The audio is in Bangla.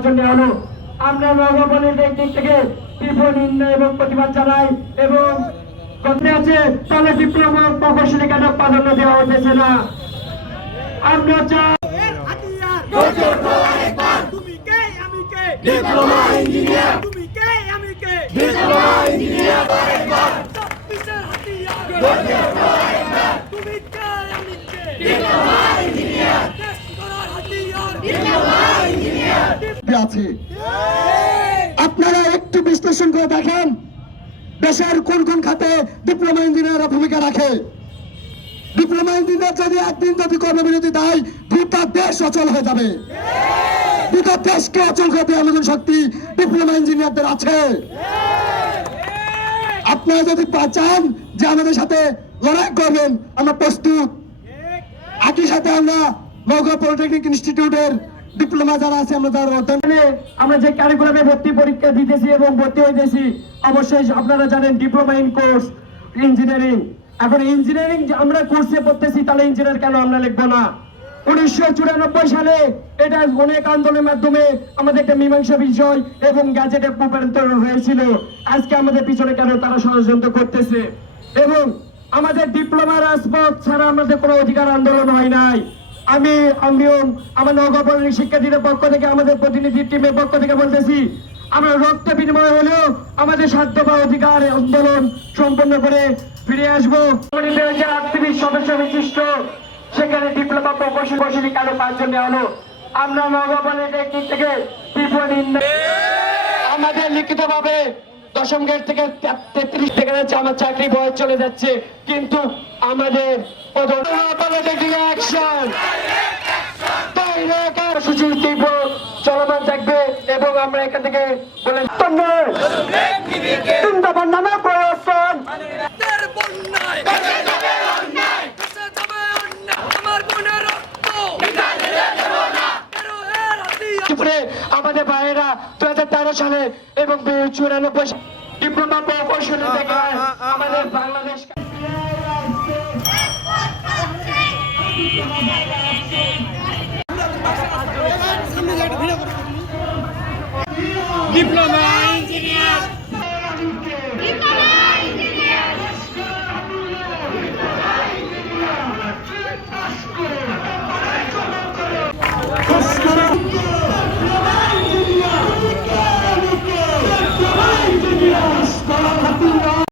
জন্য হলো আমরা নগরবনের দিক থেকে তীব্র নিন্দা এবং প্রতিবাদ জানাই এবং কথা আছে তাহলে ডিপ্লোমা কেন প্রাধান্য দেওয়া হতেছে না আমরা চাই আমি কে দেশ করার হাতিয়ার আছে। আপনারা একটু বিশ্লেষণ করে দেখেন, দেশের কোন কোন খাতে ডিপ্লোমা ইঞ্জিনিয়াররা ভূমিকা রাখে। ডিপ্লোমা ইঞ্জিনিয়ার যদি একদিন যদি কর্মবিরতি দেয়, গোটা দেশ অচল হয়ে যাবে। গোটা দেশকে অচল করতে আমাদের শক্তি ডিপ্লোমা ইঞ্জিনিয়ারদের আছে। আপনারা যদি চান যে আমাদের সাথে লড়াই করবেন, আমরা প্রস্তুত। একই সাথে আমরা নৌকা পলিটেকনিক ইনস্টিটিউটের ডিপ্লোমা যারা আছে, আমরা এখানে আমরা যে কারিকুলামে ভর্তি পরীক্ষা দিতেছি এবং ভর্তি হইতেছি, অবশ্যই আপনারা জানেন ডিপ্লোমা ইন কোর্স ইঞ্জিনিয়ারিং এখন ইঞ্জিনিয়ারিং আমরা কোর্সে পড়তেছি, তাহলে ইঞ্জিনিয়ার কেন আমরা লিখব না? উনিশশো চুরানব্বই সালে এটা অনেক আন্দোলনের মাধ্যমে আমাদের একটা মীমাংসা বিষয় এবং গ্যাজেটে রূপান্তর হয়েছিল। আজকে আমাদের পিছনে কেন তারা ষড়যন্ত্র করতেছে? এবং আমাদের ডিপ্লোমা রাজপথ ছাড়া আমাদের কোনো অধিকার আন্দোলন হয় নাই। আমি আমিও আমার নগরপল্লী শিক্ষার্থীদের পক্ষ থেকে আমাদের প্রতিনিধি টিমের পক্ষ থেকে বলতেছি আমরা রক্ত বিনিময় হলেও আমাদের স্বার্থ বা অধিকার আন্দোলন সম্পন্ন করে ফিরে আসব। আটত্রিশ সদস্য বিশিষ্ট সেখানে ডিপ্লোমা প্রকৌশল কৌশলী কালো পাঁচজন নেওয়া হলো। আমরা নগরপল্লী দিক থেকে তীব্র নিন্দা আমাদের লিখিত ভাবে দশম গেট থেকে তেত্রিশ থেকে যাচ্ছে আমার চাকরি বয়স চলে যাচ্ছে। কিন্তু আমাদের তীব্র চলমান থাকবে এবং আমরা এখান থেকে বলে চিন্তাভার নামে প্রয়োজন দেশের বন্যায় দেশে যাবে অন্যায় আমার বোনের রক্ত তেরো এর ত্রিপুরে আমাদের ভাইয়েরা দু হাজার তেরো সালে এবং চুরানব্বই ডিপ্লোমা প্রকৌশলী থেকে